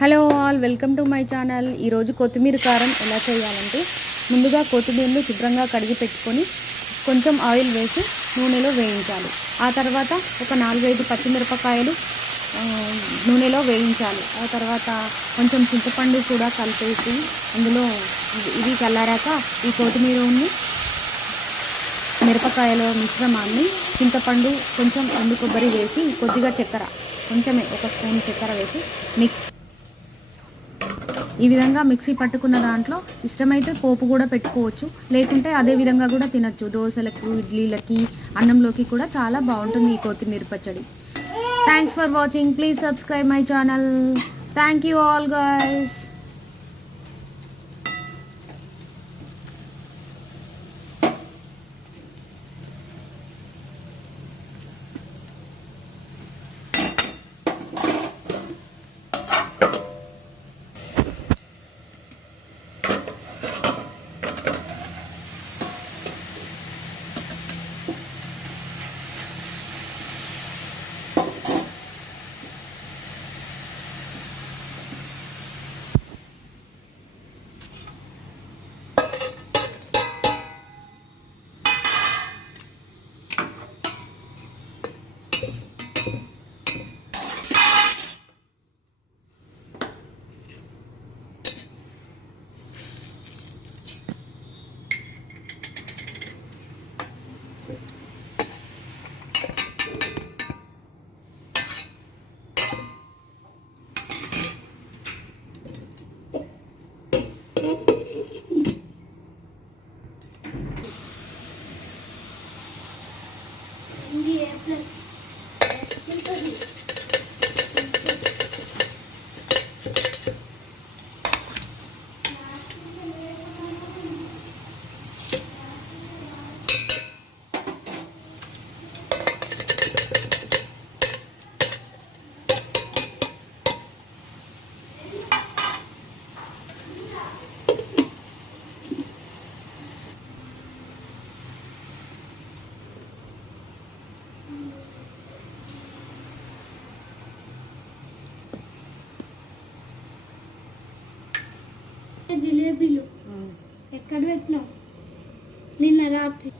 Hello all, welcome to my channel. ఈరోజు కొత్తిమీర కారం ఎలా చేయాలంటే, ముందుగా కొత్తిమీరను శుభ్రంగా కడిగి పెట్టుకొని కొంచెం ఆయిల్ వేసి నూనెలో వేయించాలి. ఆ తర్వాత ఒక 4-5 పచ్చిమిరపకాయలు నూనెలో వేయించాలి. ఆ తర్వాత కొంచెం చింతపండు కూడా కలిపేసి అందులో ఇవి చల్లారాక ఈ కొత్తిమీర మిరపకాయల మిశ్రమాన్ని, చింతపండు, కొంచెం ఎండు కొబ్బరి వేసి కొద్దిగా చక్కెర, కొంచెమే ఒక స్పూన్ చక్కెర వేసి ఈ విధంగా మిక్సీ పట్టుకున్న దాంట్లో ఇష్టమైతే పోపు కూడా పెట్టుకోవచ్చు, లేకుంటే అదే విధంగా కూడా తినచ్చు. దోశలకు, ఇడ్లీలకి, అన్నంలోకి కూడా చాలా బాగుంటుంది ఈ కొత్తిమీర పచ్చడి. Thanks for watching. Please subscribe my channel. Thank you all guys. జిలేబీలు ఎక్కడ పెట్టినావు? నిన్న రాత్రి